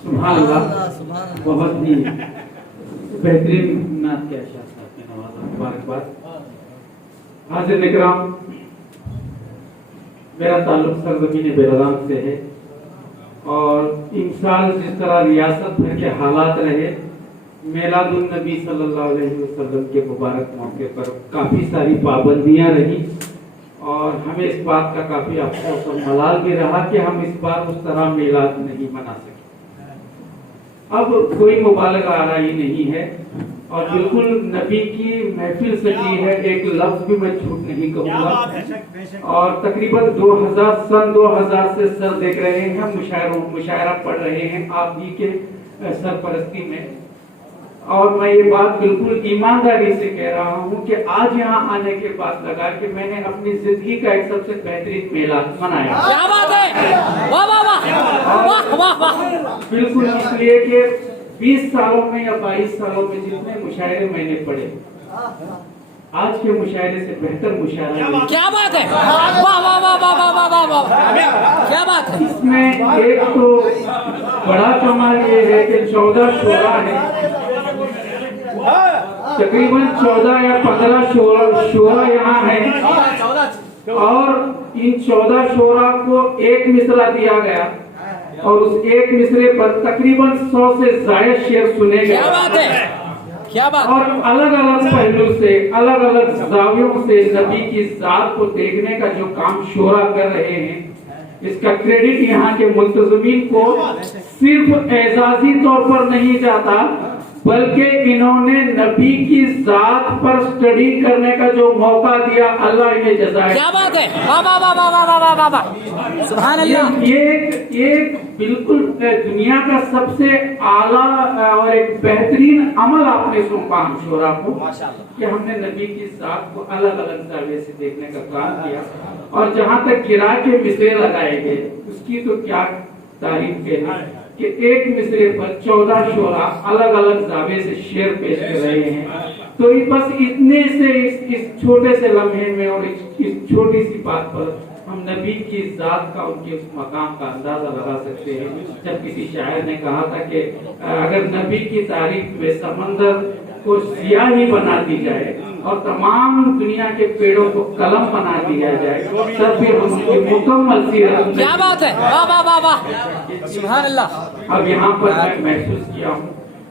सुभान अल्लाह, बहुत ही बेहतरीन नात के अशार आपने नवाजा, मुबारकबाद। हाजिर इकराम, मेरा ताल्लुक सरजमीन बेलगाम से है और इंसाल जिस तरह रियासत भर के हालात रहे, मिलादुन नबी सल्लल्लाहु अलैहि वसल्लम के मुबारक मौके पर काफ़ी सारी पाबंदियां रही और हमें इस बात का काफ़ी अफसोस और मलाल भी रहा कि हम इस बार उस तरह मिलाद नहीं मना सके। अब कोई मुबालगा आ रही नहीं है और बिल्कुल नबी की महफिल सजी है, एक लफ्ज भी मैं झूठ नहीं कहूँगा। और तकरीबन 2000 से सर देख रहे हैं, मुशायरा पढ़ रहे हैं आप ही के सरपरस्ती में। और मैं ये बात बिल्कुल ईमानदारी से कह रहा हूँ कि आज यहाँ आने के बाद लगा कि मैंने अपनी जिंदगी का एक सबसे बेहतरीन मेला मनाया। क्या बात है, वाह वाह वाह वाह वाह वाह। बिल्कुल इसलिए कि 20 सालों में या 22 सालों में जितने मुशायरे मैंने पढ़े, आज के मुशायरे से बेहतर मुशायरा। क्या बात है, वाह वाह वाह वाह वाह वाह वाह, क्या बात है। इसमें एक तो बड़ा कमाल ये है कि 14 शोरा है, तकरीबन 14 या 15 शोरा यहाँ है और इन 14 शोरा को एक मिसरा दिया गया और उस एक मिसरे पर तकरीबन 100 से ज्यादा शेर सुने गए। क्या बात है, क्या बात। और अलग अलग पहलू से, अलग अलग जावियों से नबी की जात को देखने का जो काम शोरा कर रहे हैं, इसका क्रेडिट यहाँ के मुल्तज़मीन को सिर्फ एजाजी तौर पर नहीं जाता, बल्कि इन्होंने नबी की जात पर स्टडी करने का जो मौका दिया, अल्लाह इन्हें जज़ाए। क्या बात है, वाह वाह वाह वाह वाह वाह वाह, सुभान अल्लाह। ये बिल्कुल दुनिया का सबसे आला और एक बेहतरीन अमल आपने सौंपा हम शोरा को कि हमने नबी की जात को अलग अलग जाविये से देखने का काम किया। और जहाँ तक गिरा के मिसरे लगाए गए, उसकी तो क्या तारीफ कहना कि एक मिसरे पर 14 शोरा अलग अलग जाविये से शेर पेश कर रहे हैं। तो बस इतने से इस छोटे से लम्हे में और इस छोटी सी बात पर हम नबी की जात का, उनके उस मकाम का अंदाजा लगा सकते हैं। जब किसी शायर ने कहा था कि अगर नबी की तारीफ में समंदर को सियाही बना दी जाए और तमाम दुनिया के पेड़ों को कलम बना दिया जाए, तब भी हम उनकी मुकम्मल सीरत। क्या बात है, वाह वाह वाह वाह, सुभान अल्लाह। अब यहाँ पर मैं महसूस किया हूँ।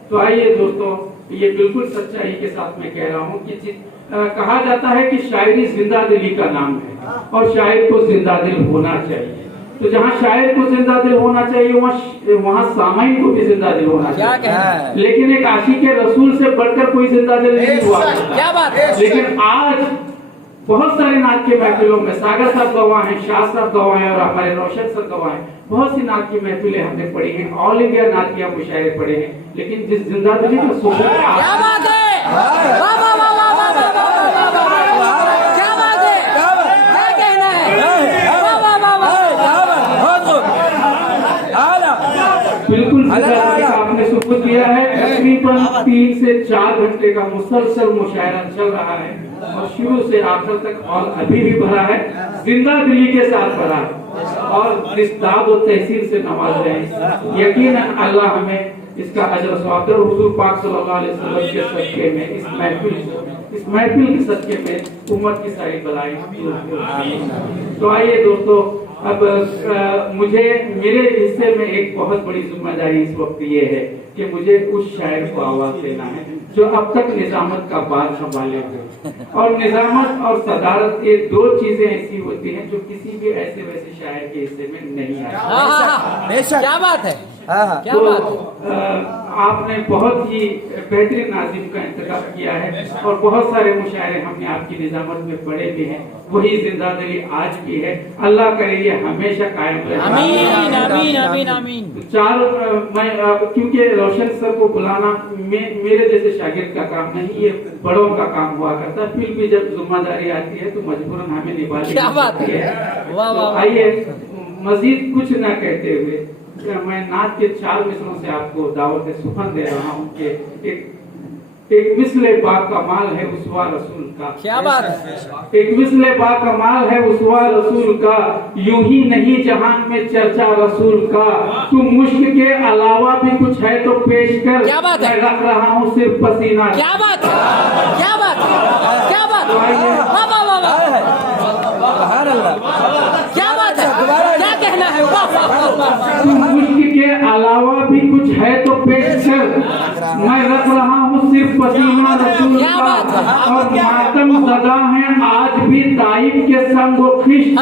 तो आइए दोस्तों, ये बिल्कुल सच्चाई के साथ मैं कह रहा हूँ कि कहा जाता है कि शायरी जिंदा दिली का नाम है और शायर को जिंदा दिल होना चाहिए। तो जहाँ शायर को जिंदा दिल होना चाहिए, वहाँ सामाइन को भी जिंदा दिल होना चाहिए। लेकिन एक आशिक रसूल से बढ़कर कोई जिंदा दिल नहीं हुआ। क्या बात है। लेकिन आज बहुत सारे नात के महफिलों में सागर साहब गवाह हैं, शाह साहब गवाह हैं और हमारे रोशन सर गवाह हैं। बहुत सी नात की महफिलें हमने पढ़ी हैं, ऑल इंडिया नातिया मुशायरे पढ़े हैं, लेकिन जिस जिंदा दिली का सुकून, क्या बात है, वाह वाह वाह वाह वाह वाह वाह, क्या बात है, क्या कहना है, वाह वाह वाह वाह। बिल्कुल आपने सबूत दिया है। तकरीबन 3 से 4 घंटे का मुसलसल मुशायरा चल रहा है और शुरू से आखिर तक और अभी भी भरा है, जिंदा दिली के साथ भरा है और इस दाद और तहसील से नवाज रहे हैं। यकीनन अल्लाह हमें इसका अजर सवाब और हुजूर पाक सल्लल्लाहु अलैहि वसल्लम के सदके में इस महफिल के सदके में उम्मत की सारी बलाएं दूर हो। तो आइए दोस्तों, अब मुझे मेरे हिस्से में एक बहुत बड़ी जिम्मेदारी इस वक्त ये है कि मुझे उस शायर को आवाज देना है जो अब तक निजामत का बात संभाले हुए। और निजामत और सदारत ये 2 चीजें ऐसी होती हैं जो किसी भी ऐसे वैसे शायर के हिस्से में नहीं आती। क्या बात है, क्या तो बात है। आपने बहुत ही बेहतरीन नाज़िम का इंतखाब किया है और बहुत सारे मुशायरे हमने आपकी निजामत में पढ़े भी हैं। वही जिंदा दिली आज भी है। अल्लाह करे ये हमेशा कायम रहे। आमीन आमीन आमीन आमीन। मैं क्योंकि रोशन सर को बुलाना मेरे जैसे शागिर्द का काम नहीं, ये बड़ों का काम हुआ करता। फिर भी जब जिम्मेदारी आती है तो मजबूरन हमें निभानी पड़ती है। वाह वाह। आइए, मजीद कुछ न कहते हुए मैं नात के 4 मिसरों से आपको दावत सुखन दे रहा हूँ कि एक एक मिसले बाकमाल है उसवा रसूल का। क्या बात है। एक मिसले बाकमाल है उसवा रसूल का, यूं ही नहीं जहान में चर्चा रसूल का। तू मुश्क के अलावा भी कुछ है तो पेश कर, क्या बात है? मैं रख रहा हूँ सिर्फ पसीना। क्या बात है, क्या बात है, क्या बात है, वाह वाह वाह वाह, क्या बात है, क्या कहना है, वाह वाह वाह वाह। तू मुश्क के अलावा भी कुछ है तो पेश कर, मैं रख रहा हूँ सिर्फ पसीना रसूल क्या का। बात है? और मातम ज़दा है आज भी ताइफ के संग व खिश्त,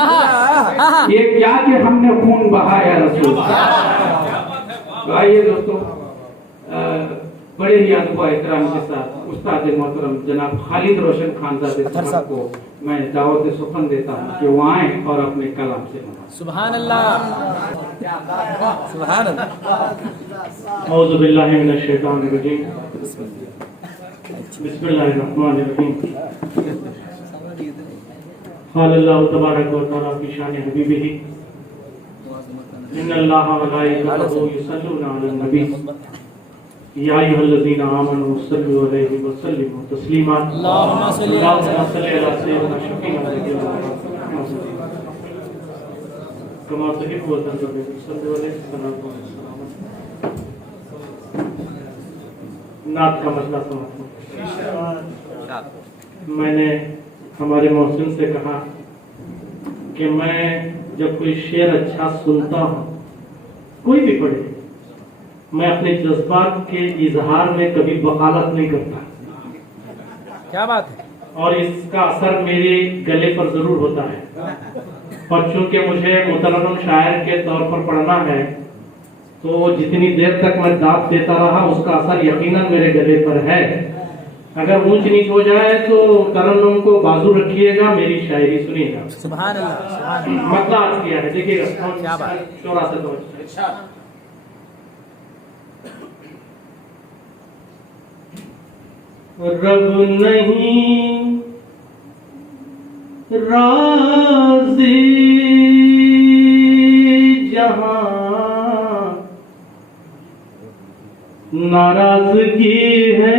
ये क्या कि हमने खून बहाया रसूल का। तो आइए दोस्तों, बड़े ही अदब एहतराम के साथ उस्ताद मोहतरम जनाब खालिद रोशन खानजादे साहब को मैं दावत सुखन देता हूँ कि वो आए और अपने कलाम से बनाएं। सुभान अल्लाह, सुभान अल्लाह। औज़ु बिल्लाहि मिनश शैतानिर रजीम, बिस्मिल्लाहिर रहमानिर रहीम। क़ाल अल्लाहु तबारक व तआला फी शान हबीबिही, इन्नल्लाहा व मलाइकतहु युसल्लूना अलन नबी, या अय्युहल्लज़ीना आमनू सल्लु अलैहि व सल्लिमू तस्लीमा। अल्लाहुम्मा सल्लि अला सय्यिदिना शफीना कमा तुहिब्बु व तर्ज़ु सल्लु अलैहि सल्लल्लाहु अलैहि वसल्लम। नात का मसला समझो। मैंने हमारे मौसम से कहा कि मैं जब कोई शेर अच्छा सुनता हूँ, कोई भी पढ़े, मैं अपने जज्बात के इजहार में कभी वकालत नहीं करता। क्या बात है। और इसका असर मेरे गले पर जरूर होता है। और चूंकि मुझे मुतरन्नम शायर के तौर पर पढ़ना है, तो जितनी देर तक मैं दाद देता रहा उसका असर यकीनन मेरे गले पर है। अगर ऊंच नीच हो जाए तो तरन्नुम को बाजू रखिएगा, मेरी शायरी सुनिएगा। सुभान अल्लाह, सुभान अल्लाह। मतलब आज किया है, देखिएगा क्या बात। शोरा से तो रब नहीं राज़ी जहां नाराजगी है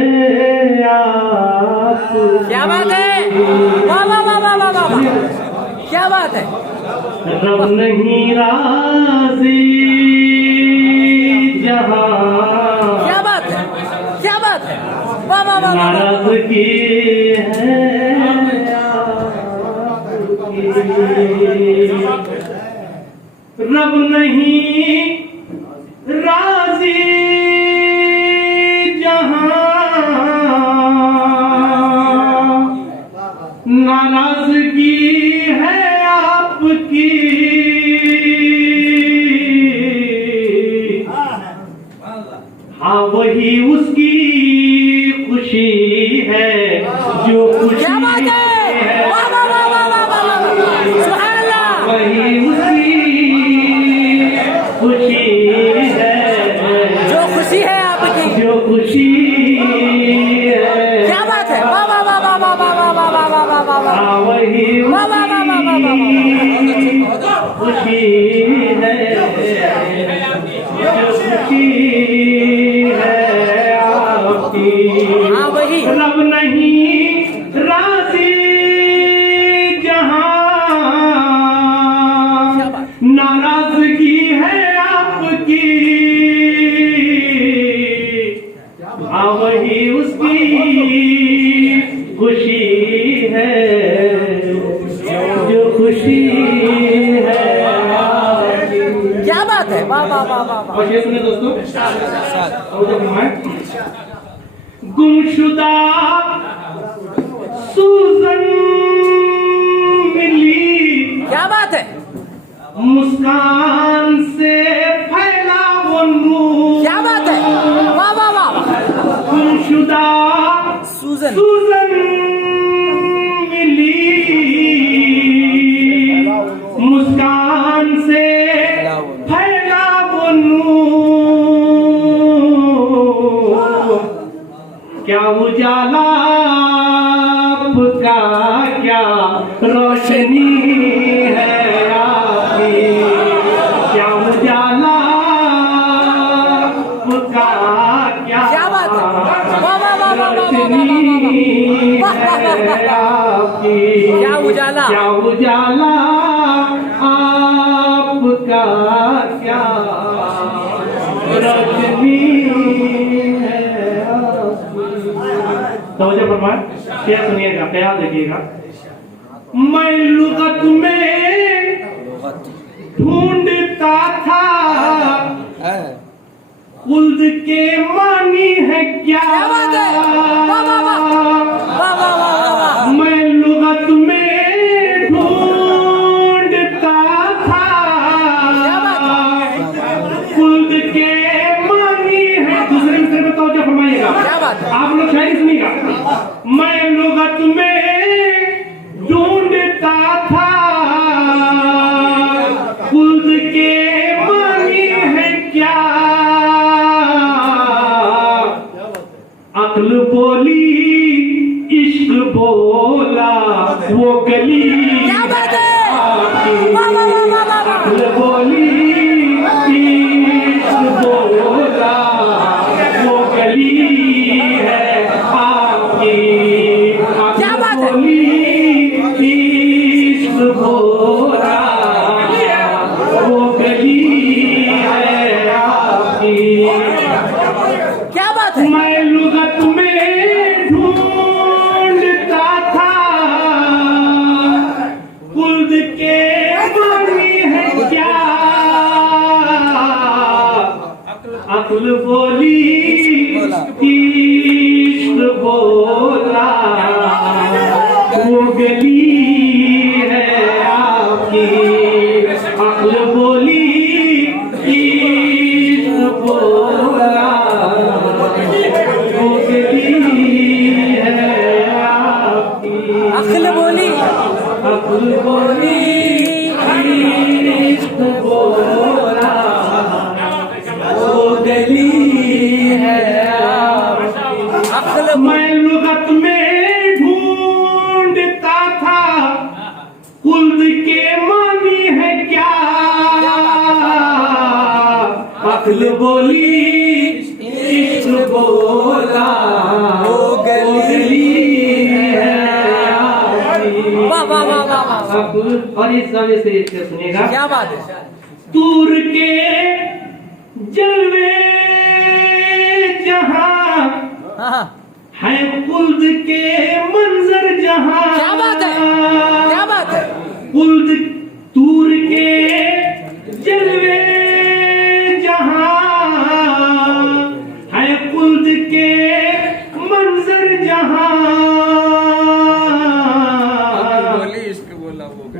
आप। क्या बात है, वाह वाह वाह वाह वाह वाह, क्या बात है। रब नहीं राज़ी जहां, क्या बात है, क्या बात है, वाह वाह वाह वाह। नाराजगी है रब नहीं राज़ी जहां नाराजगी है आपकी। हाँ वही उसकी खुशी है जो खुशी क्या बात है, वाह वाह वाह वाह वाह वाह, सुभान अल्लाह। वही उसकी खुशी है जो खुशी है आपकी, जो खुशी है। क्या बात है, वाह वाह वाह वाह वाह वाह वाह वाह वाह वाह वाह वाह, हाँ वही वाह वाह वाह वाह वाह वाह वाह। खुशी है, जो खुशी है आपकी। हाँ वही। रब नहीं राज़ी जहां नाराजगी है आपकी। हाँ वही उसकी खुशी है, जो खुशी है आपकी। क्या बात है, वाह वाह वाह वाह वाह। और ये सुने दोस्तों, गुमशुदा सूजन मिली, क्या बात है, मुस्कान से फैला वो नूर। क्या बात है, वाह वाह वाह। गुमशुदा सूजन, सूजन मिली, मुस्कान से फैला वो नूर। क्या उजाला आपका, क्या रोशनी है आपकी। क्या उजाला आपका, क्या क्या बात है, वाह वाह वाह वाह वाह वाह। आपकी, क्या उजाला, क्या उजाला आपका, क्या रोशनी है आपकी। समझे फरमाए, क्या सुनिएगा, क्या देखिएगा। मैं लुगत में ढूंढता था खुल्द के मानी है क्या, क्या बात है, वाह वाह वाह वाह वाह वाह वाह। मैं लुगत में ढूंढता था खुल्द के मानी है। दूसरे मिसरे में तवज्जो फरमाइएगा, क्या बात है, आप लोग शायरी सुनिएगा। मैं लुगत में ढूंढता था खुल्द के मानी है क्या, अक्ल बोली इश्क बोला वो गली, क्या बात है, आपकी। वाह वाह वाह वाह वाह। अक्ल बोली इश्क बोला वो गली है आपकी, क्या बात है, बोली इश्क बोला वो गली है आपकी। क्या बात है, मैं लुगत में ढूंढता था खुल्द के मानी है क्या, अक्ल बोली इश्क बोला वो गली है आपकी, अक्ल बोली इश्क बोला वो गली है आपकी, अक्ल बोली, अक्ल बोली इश्क बोला वो गली है आपकी। अक्ल मैं लुगत में ढूंढता था खुल्द के मानी है क्या, अक्ल बोली इश्क बोला वो गली है आपकी। वाह वाह वाह वाह वाह। और इस गाने से इसके सुनेगा। क्या बात है, दूर के जलवे जहां हाँ, है खुल्द के मंजर जहां, क्या बात है, क्या बात है, खुल्द दूर के जलवे जहां है खुल्द के मंजर जहां,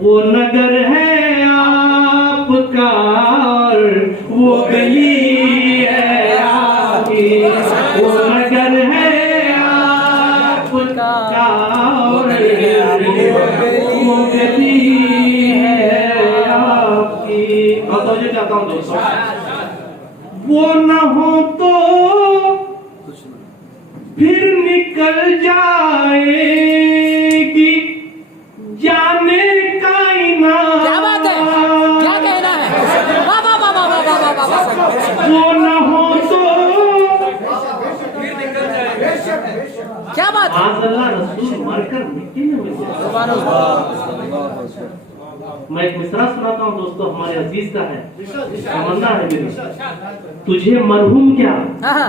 वो नगर है आपका और वो गली है आपकी, वो नगर है आपका और वो गली है आपकी। और तो ये चाहता हूँ दोस्तों, वो न हो तो फिर निकल जाएगी जाने कायनात, क्या बात है, क्या कहना है, वाह वाह वाह वाह वाह वाह वाह वाह। वो न हो तो क्या बात है, अल्लाह रसूल मरकर मिट्टी में मिल जाए। मैं एक मिसरा सुनाता हूँ दोस्तों, हमारे अजीज का है, तमन्ना है मेरी। तुझे मरहूम क्या हाँ,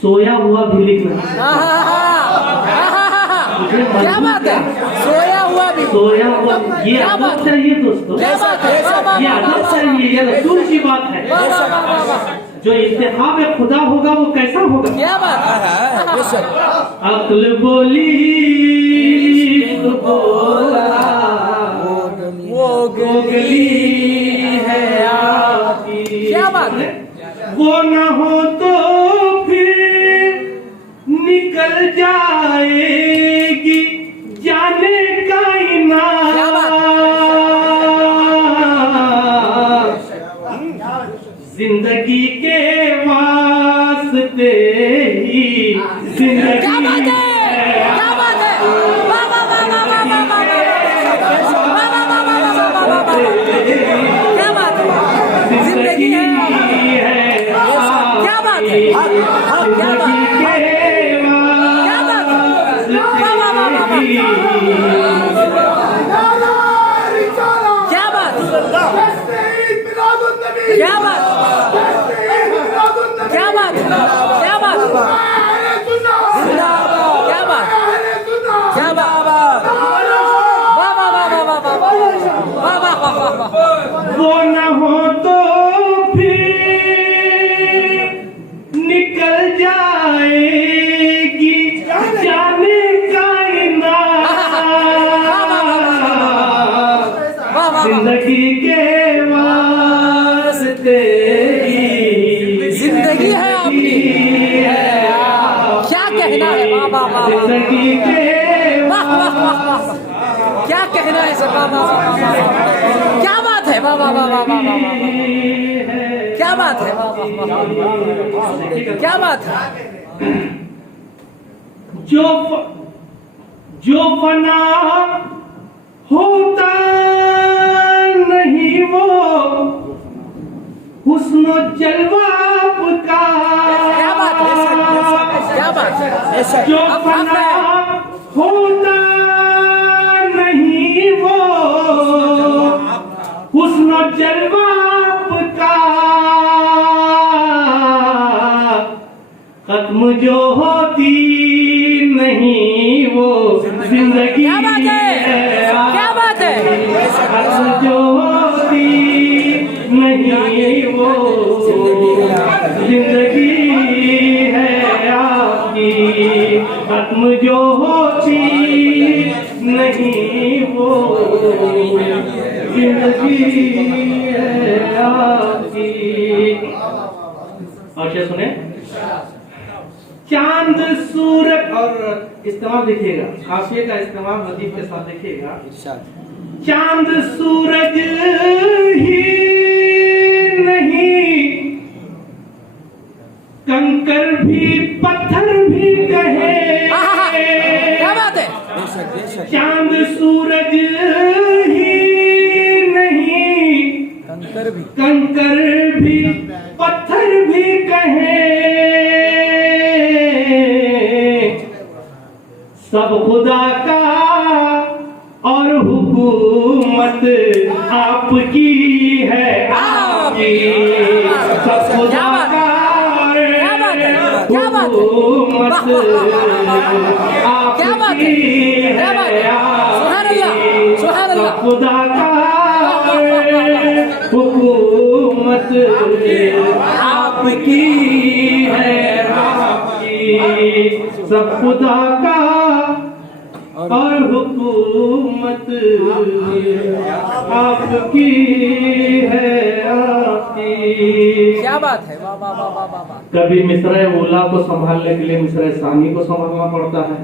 सोया हुआ भी लिखना, हाँ, हाँ, तुझे क्या मरहूम बात है, सोया हुआ भी, सोया हुआ, ये क्या बात अदब है? चाहिए दोस्तों, क्या बात है, वाह वाह ये वाह अदब वाह चाहिए, ये रसूल की बात है। वाह वाह वाह वाह वाह। जो इंतखाब खुदा होगा वो कैसा होगा। क्या बात है, अक्ल बोली बोला वो गली है आपकी। क्या बात है, वो न हो तो फिर निकल जाएगी जाने कायनात, क्या बात जिंदगी के वास्ते ही जिंदगी क्या बात है, क्या बात है, वाह वाह वाह वाह वाह वाह वाह वाह वाह वाह वाह वाह वाह वाह। क्या बात है, जिंदगी है, क्या बात है, क्या बात है, क्या बात है, वाह वाह वाह वाह वाह। क्या बात क्या बात क्या बात क्या बात क्या बात क्या बात वाह वाह वाह वाह वाह वाह वाह वाह वाह वाह वाह वो न हो तो फिर निकल जाएगी जाने कायनात जिंदगी के वास्ते जिंदगी है आपकी क्या कहना है वाह वाह वाह जिंदगी के वाह वाह वाह वाह क्या कहना है सर वाह वाह वाह क्या बात है वाह वाह वाह वाह वाह वाह क्या बात है वाह वाह वाह क्या बात है जो फना होता नहीं वो हुस्न जलवा का क्या बात है क्या बात है जो फना होता नहीं वो हुस्न जलवा का खत्म जो होती नहीं वो जिंदगी क्या बात है क्या बात है खत्म जो होती नहीं वो जिंदगी है आपकी खत्म जो होती नहीं वो जिंदगी है आपकी। और क्या सुने चांद सूरज और इस्तेमाल देखिएगा काफिये का इस्तेमाल नदीम के साथ देखिएगा चांद सूरज ही नहीं कंकर भी पत्थर भी कहे क्या बात है चांद सूरज ही नहीं कंकर भी पत्थर भी कहे सब खुदा का और हुकूमत आपकी है आपकी सब खुदा का और हुकूमत आपकी है आपकी सब खुदा का और हुकूमत आपकी है आपकी सब खुदा का और हुकूमत आपकी है आपकी। क्या बात है वाह वाह वाह वाह वाह कभी मिसरे ओला को संभालने के लिए मिसरे सानी को संभालना पड़ता है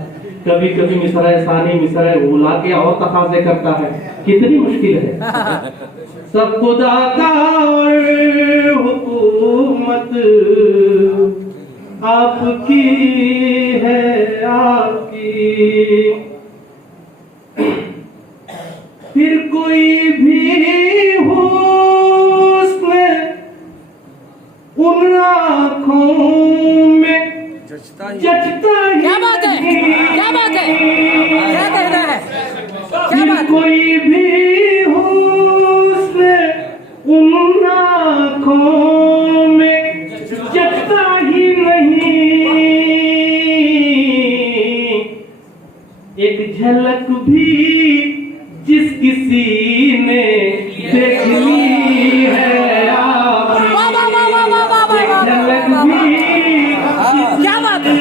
कभी कभी मिसरे सानी मिसरे ओला के और तकाजे करता है कितनी मुश्किल है सब खुदा का और हुकूमत आपकी है आपकी। फिर कोई भी हुस्न उन आँखों में जचता क्या बात है क्या बात है क्या कहना है क्या बात कोई भी हुस्न उन आँखों में जचता ही नहीं एक झलक भी जिस किसी ने देख ली है क्या बात है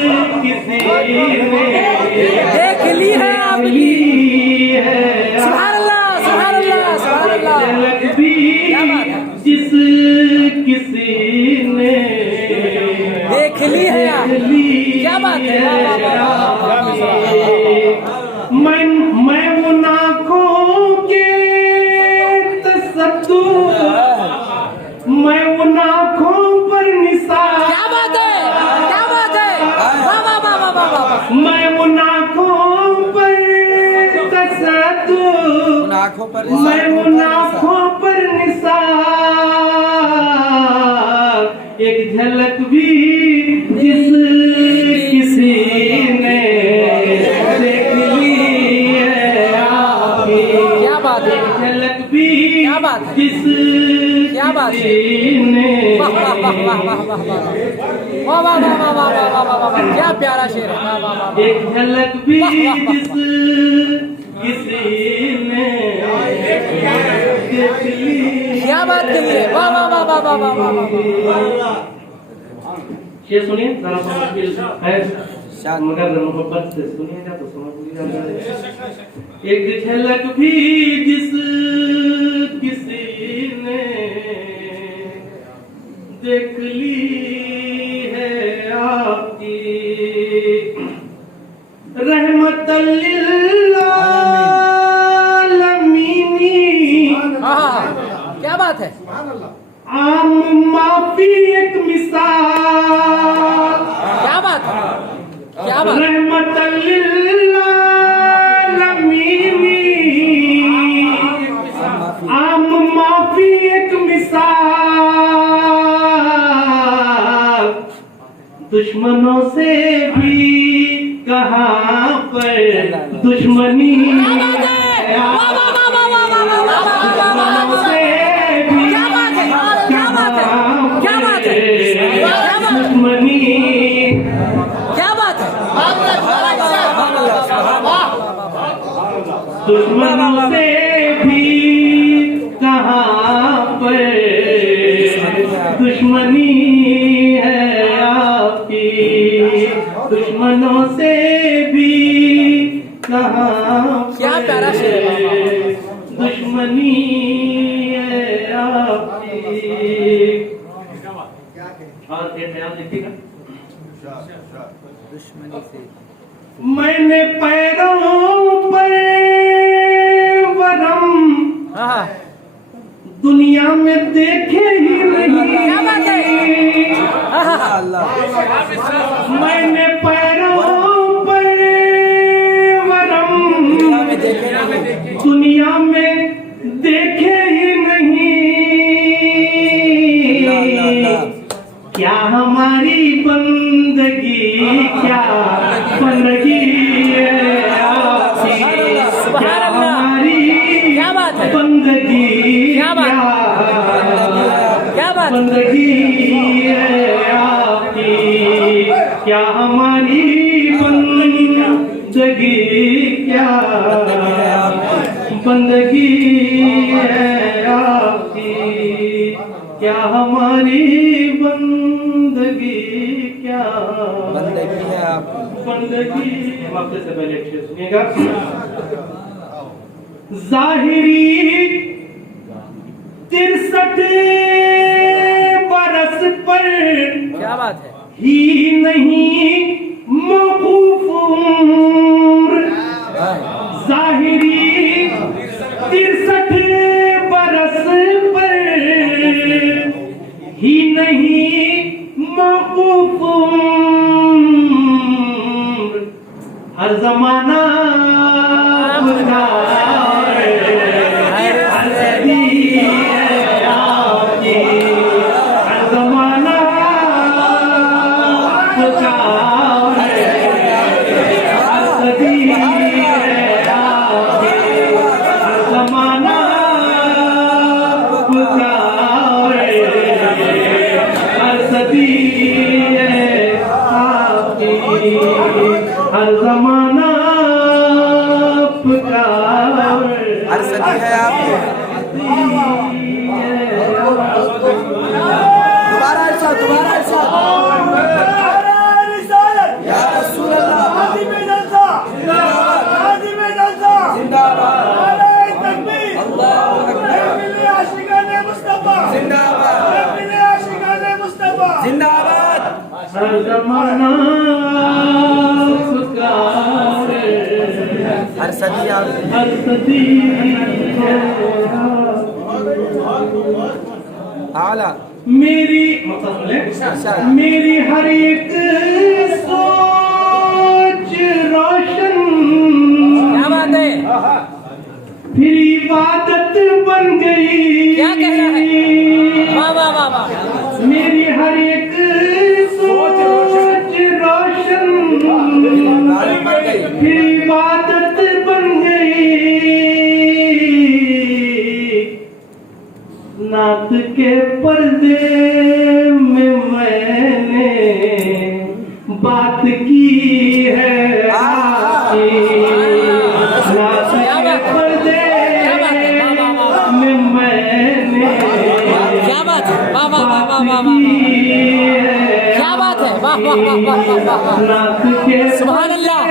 किसी ने देख ली है आपकी सुभान अल्लाह सुभान अल्लाह सुभान अल्लाह झलक भी जिस किसी ने देख ली है क्या बात है मैं उन आँखों के तसद्दुर मैं उन आँखों पर निसार क्या बात है वाह वाह वाह वाह वाह वाह मैं उन आँखों पर तसद्दुर मैं उन आँखों पर निसार एक झलक भी जिस किसी ने देख ली वाह वाह वाह वाह वाह वाह वाह वाह वाह वाह वाह वाह वाह वाह, क्या प्यारा शेर है, वाह वाह वाह वाह। एक झलक भी वाह, वाह, वाह। जिस किसी ने देख ली। क्या बात कही है, वाह वाह वाह वाह वाह वाह वाह वाह। शेर सुनिए जरा, मुश्किल है मगर मोहब्बत से सुनिएगा तो समझ लीजिएगा। एक झलक भी जिस किसी ने देख ली है आपकी, रहमतल लिल आलमीन। हाँ, क्या बात है, आम माफी एक मिसाल, क्या बात है, क्या बात है। रहमतल लिल आलमीन, आम माफी एक मिसाल, दुश्मनों से भी कहाँ पर दुश्मनी है, दुश्मनों से भी क्या बात है, क्या बात है, क्या बात है, दुश्मनी, क्या बात है। दुश्मनों से भी कहाँ पर दुश्मनी है आपकी, दुश्मनों से भी कहाँ क्या प्यारा शेर है, दुश्मनी है आपकी। और एक ख्याल देखिएगा, दुश्मनी से मैंने पैरों पर वरम हाँ, दुनिया में देखे ही नहीं, क्या बात है, हाँ, मैंने पैरों पर वरम दुनिया में देखे ही नहीं, क्या हमारी बंदगी, क्या बंदगी है आपकी, क्या हमारी क्या बात है, बंदगी, क्या बात, क्या बात, बंदगी है आपकी, क्या हमारी बंदगी, क्या बंदगी है आपकी, क्या हमारी बंदगी, क्या बंदगी है आपकी, बंदगी। वापस से पहले एक शेर सुनिएगा। जाहिरी 63 बरस पर क्या बात है, ही नहीं मौकूफ उम्र, जाहिरी 63 बरस पर ही नहीं मौकूफ उम्र, हर जमाना अपना हर सदी है आपकी, हर जमाना अपना हर सदी है आपकी, हर जमाना अपना हर सदी है आपकी, हर जमाना हर सदी है आपकी। दोबारा ऐसा, दोबारा ऐसा, या रसूल अल्लाह, जिंदाबाद, अल्लाहू अकबर, जिंदाबाद, जिंदाबाद, हर जमाना पुकारे, हर सदी आपकी, हर सदी आला मेरी मतलब मेरी हर एक सोच रोशन, क्या बात है, फिर इबादत बन गई, क्या कह रहा है, वाह वाह वाह वाह, मेरी हर एक सोच रोशन, फिर इबादत बन गई, नात के पर्दे में नाथ के सुभान अल्लाह।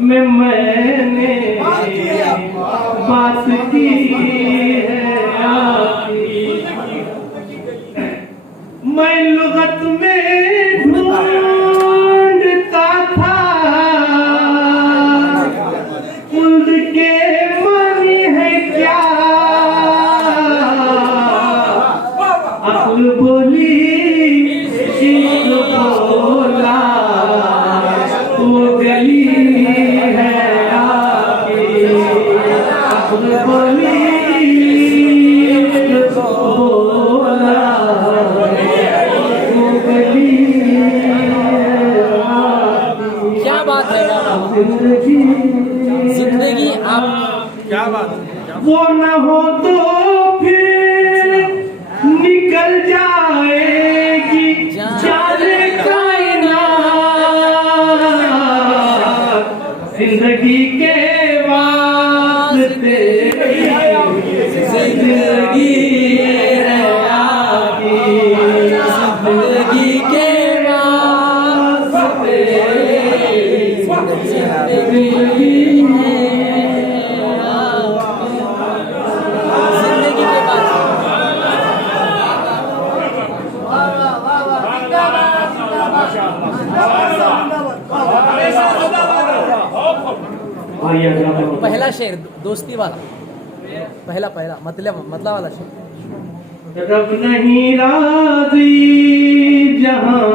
में मैंने बात की है आपकी। मैं लुगत में ढूंढता था खुद के मानी है क्या, अक्ल बोली इश्क बोला वो गली है आपकी। अक्ल बोली इश्क बोला वो गली है आपकी। क्या बात है जिंदगी आप, क्या बात है। वो न हो तो फिर निकल जाएगी जाने कायनात। जिंदगी के वास्ते जिंदगी है आपकी। जिंदगी के वास्ते जिंदगी है जिंदगी के बाद। पहला शेर दोस्ती वाला, पहला मतलब वाला शेर। रब नहीं राजी जहां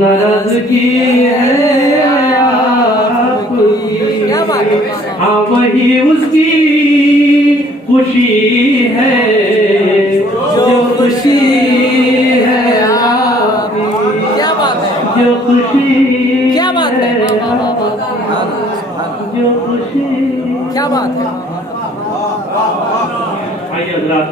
नाराजगी है आपकी। क्या बात है। हाँ वही उसकी खुशी है जो खुशी है आपकी। क्या बात है। जो खुशी क्या बात है। जो खुशी। क्या बात है। आइए हजरात